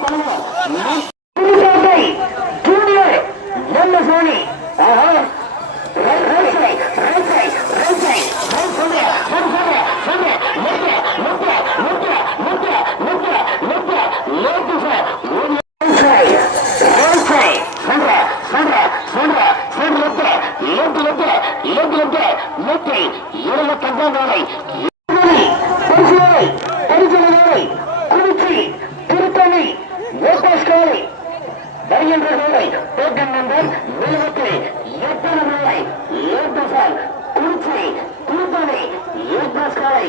தலைவர் ஜூனியர் நல்ல சோனி வேலை பரிசுவேலை பரிசனை நம்பர் எழுபத்தி எத்தனை வேலை லோகேஷால் குறிச்சி திருத்தணி லோகேஷ் கோலை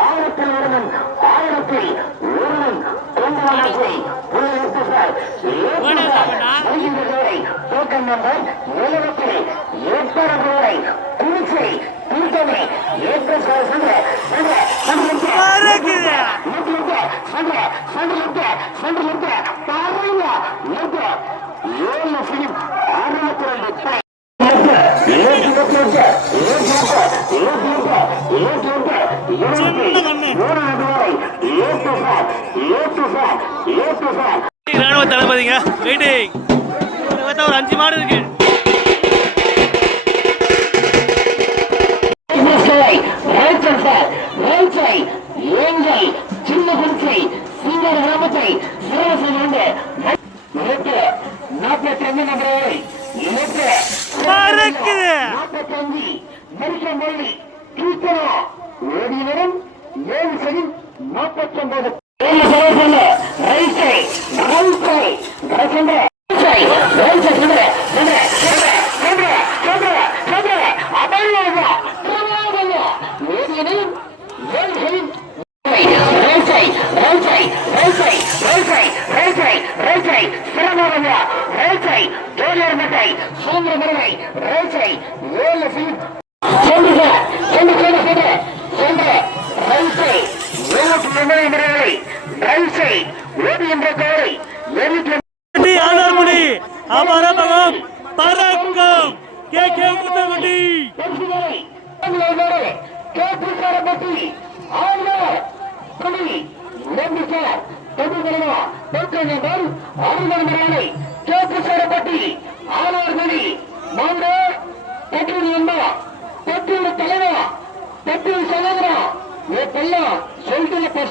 ஆயிரத்தில் ஒருவன் ஆயிரத்தில் ஒருவன் கொண்டு வளர்ச்சி வருகின்ற வேலை டோக்கன் ராணுவ தளபதிங்க வெயிட்டிங் ஒரு அஞ்சு மாடு இருக்கு. ஏழு செகண்ட் நாற்பத்தி ஒன்பது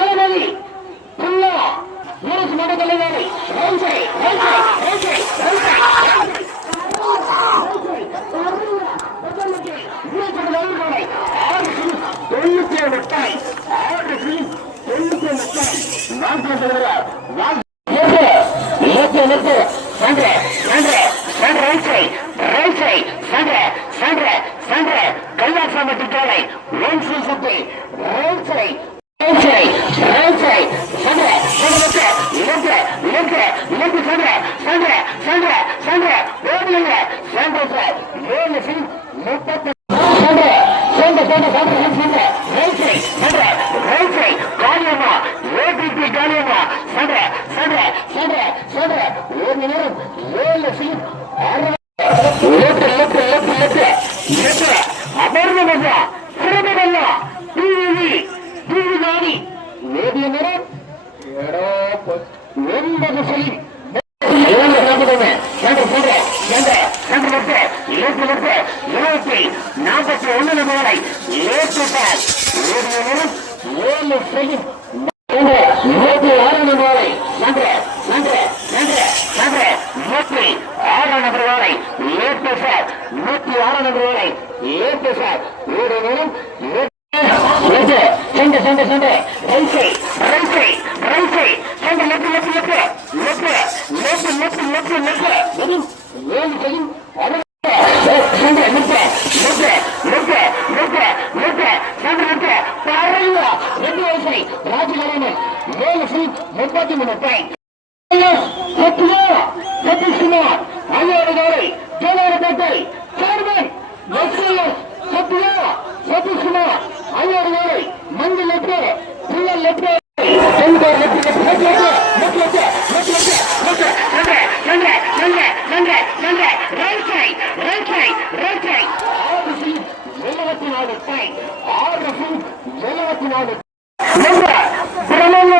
கோமதி புல்லா ஊரக மட தொண்ணூத்தி முட்டாய் தொண்ணூத்தி முட்டாய் இருபத்தி எட்டு இருபத்தி நாற்பத்தி ஒன்று நபர்களை ஏற்று சார் ஏழு செகண்ட் நூற்றி ஆறு நபர்களை நன்று. நன்று. நன்று. நன்று. நூற்றி ஆறு நபர்களை ஏற்று சார். நூற்றி ஆறு நபர்களை ஏற்று சார். ஒரு நேரம் லெஃப்ட் சென்று சென்று சென்று. ரைட் சைட் ரைட் சென்று left left left left left left left left வெறும் ஏழு செய்யும் பத்து நிமிடம் சதீஷ்குமார் ஐயாறு காரை தேவாரப்பேட்டை சேர்மன் சத்யா சதீஷ்குமார் ஐயாறு காரை மஞ்சள் லெப்ட் புயல் ஆறு பிரமல்ல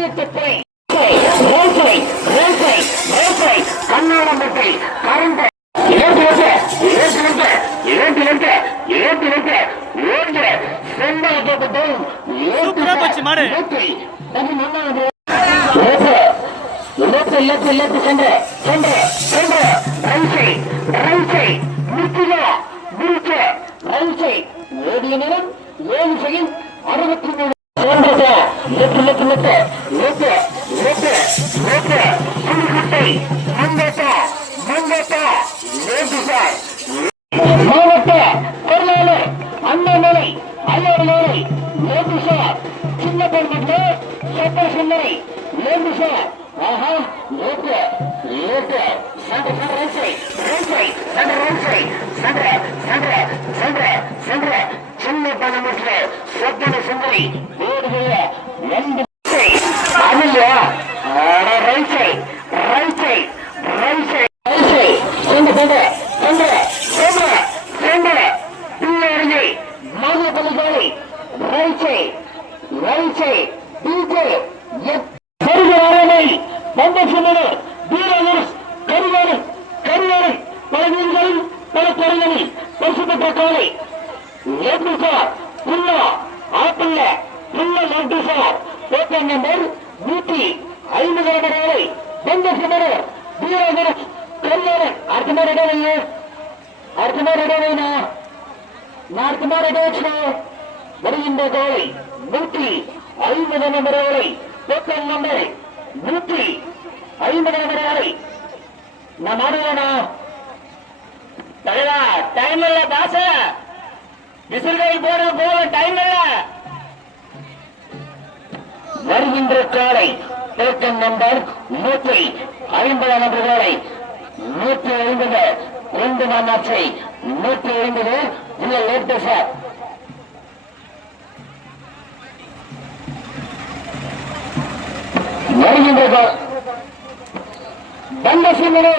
ரோசை ரோசை ரோசை கண்ணாடம்பட்டை கரண்ட இரண்டு லட்ச இரண்டு லட்ச இரண்டு லட்ச இரண்டு லட்ச. லெஃப்ட் லெஃப்ட் லெஃப்ட் சென்று சென்று சென்று. ரைசை ரைசை. முற்றிலா முறிக்க ரைசை. ஓடிய நேரம் ஏழு செகண்ட் அறுபத்தி மூணு லோக்கு லோக்கு லோக்கு லோக்கு லோக்கு லோக்கு புலிக்குட்டை மங்கோட்டா மங்கோட்டா லோக்கு சார் மாவட்ட பொருளாளர் அண்ணாமலை அண்ணாமலை லோக்கு சார் சின்ன பொருட்கள் சோப்பா சுந்தரி ஆஹா. பள்ளிகளை ரயில்சே ரயில்சே டிஜே கருகர் அரணை. வந்தசுமன வீரலூர் கருகரும் கருகரும் பல வீடுகளில் பல துறைகளில் பரிசு பெற்ற காலை. ஏற்று சார் புல்லா ஆப்பிள்ள புல்ல நாட்டு சார் ஓட்டம் நம்பர் நூற்றி ஐந்து இடம் அடுத்த நாற்குமார் நான் வருகின்ற காலை நூற்றி ஐம்பது நம்பர் வரை பேப்பர் நம்பர் நூற்றி ஐம்பது நம்பர் வரை நான் மாடுவேனா தலைவா டைம் இல்ல தாச விசில்கள் போட போக டைம் இல்ல. வருகின்ற காலை டோக்கன் நம்பர் நூற்றி ஐம்பது நம்பர் வரை நூற்றி ஐம்பது ரெண்டு மாநாட்டை நூற்றி ஐம்பது இல்ல லேட்டஸ்டா வருகின்ற தண்டசீமனே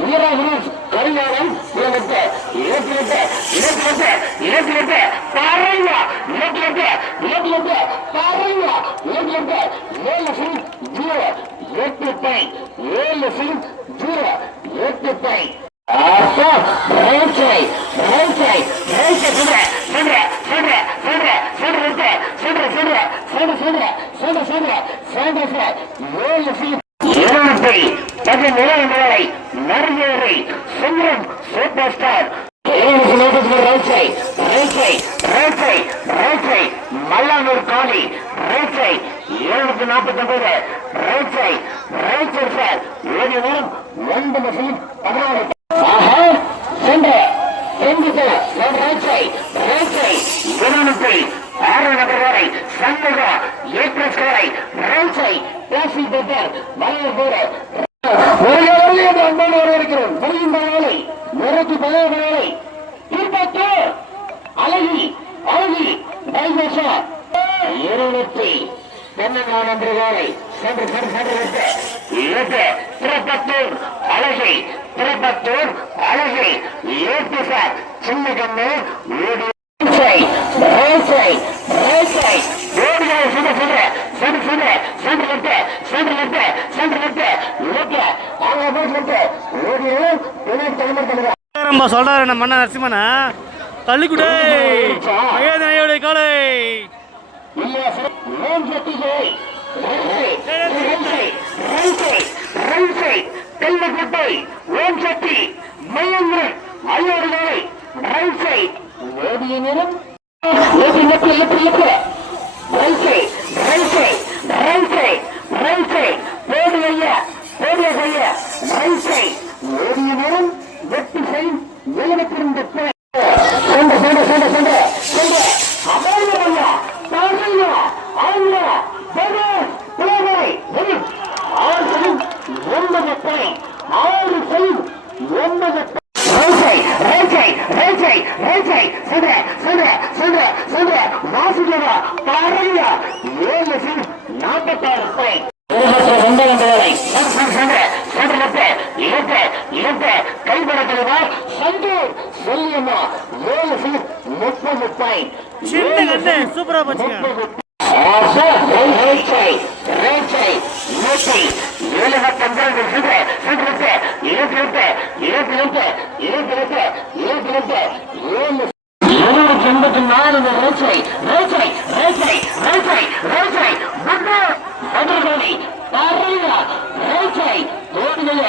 வீராகிரீஷ் கரிகாலன் இவங்கிட்ட இலக்கிலிட்ட இலக்கிலிட்ட இலக்கிலிட்ட பாறையா இலக்கிலிட்ட இலக்கிலிட்ட பாறையா இலக்கிலிட்ட ஏழு சிங் ஜீரோ எட்டு பை. ஏழு சிங் ஜீரோ எட்டு பை. அப்போ ரைட் சைட் ரைட் சூடுறா சூடு சூடுறா சோதரா ஏழு வேலை நறுவேலை சுந்தரம் சூப்பர் ஸ்டார் ஏழு kilometre right side right side right நாற்பத்தி ஒன்பது ரைட் சைட் ரைட் சார் ஏழு நேரம் ஒன்பது சீட் பதினாறு ஆஹா சென்ற sir right side right side இருநூற்றி ஏற்ற ஸ்கோரை ரன்ஸை பேசி பெற்றார் வலையில் கூட ஒரு என்று அன்பான வரவேற்கிறோம். வருகின்ற நாளை நூறுக்கு பதினேழு நாளை. இருபத்து அழகி அழகி டைவர்ஷா. இருநூற்றி தென்னங்கான் என்று காலை. சென்று சென்று சென்று திருப்பத்தூர் அழகை திருப்பத்தூர் அழகை. ஏற்று சார். சின்ன கண்ணு நம்ம சொல்றாரு நம்ம அண்ணா நரசிம்மனா தள்ளிக்குடை மகேந்திரையோடைய காலை கல்வக்கோட்டை ஓம் சக்தி மகேந்திரன் ஐயோடு காலை. ரைட் சைட் ஓடிய நேரம் பரல்சை பரல்சை பரல்சை பரல்சை போடு ஐய போடு ஐய பரல்சை ஓடிய நேரம் வெட்டி செய் எழுபத்தி இரண்டு முப்பது பாயிண்ட் சின்ன கண்ணு சூப்பரா போச்சுங்க எண்பத்தி நாலு ரோசை ரோசை ரோசை ரோசை ரோசை மதுரகோடி பாருங்க ரோசை தோடுதல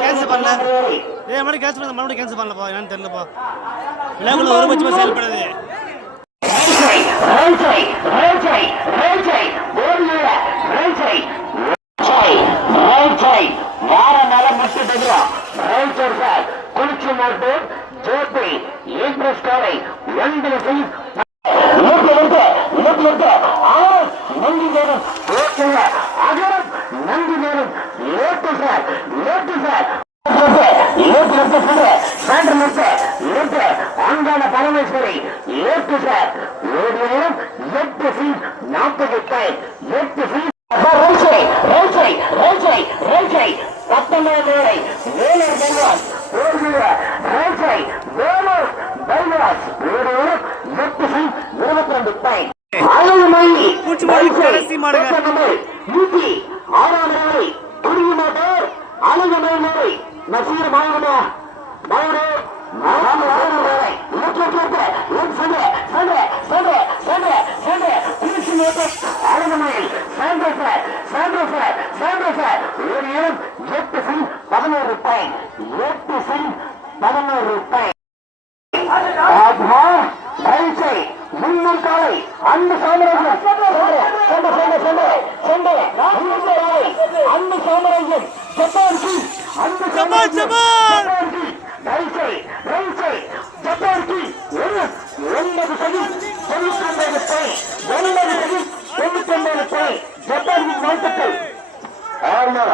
கேன்சல் பண்ணல மறுபடியும் கேன்சல் பண்ணல மறுபடியும் கேன்சல் பண்ணலப்பா என்னன்னு தெரியலப்பா விழாக்குழு ஒரு பட்சமாக செயல்படுது வார பத்து சதுரா ரைச்சர் சார் குறிச்சி மாட்டூர் ஜோதி எக்ஸ்பிரஸ் காரை ஒன்பது செய்ய நிறுத்த சார். நேற்று சார். நேற்று நிறுத்த சொல்றேன் சான்று நிறுத்த நிறுத்த அன்பான பரமேஸ்வரி. நேற்று சார். ஒரு நேரம். எட்டு சீட் நாற்பது எட்டு சீட் ரூபாய் பாயிண்ட் எட்டு பதினோரு ரூபாய் காலை அன்பு சாம்ராஜ்யம் சென்று சென்று சென்று சென்று முன்னும் காலை அன்பு சாம்ராஜ்யம் ஜப்பான் அன்பு ஒரு ஒன்பது சதி தொண்ணூத்தி ஒன்பது பாய் ஒன்பது சதி தொண்ணூத்தி ஒன்பது பாய் வாழ்த்துக்கள் ஆமா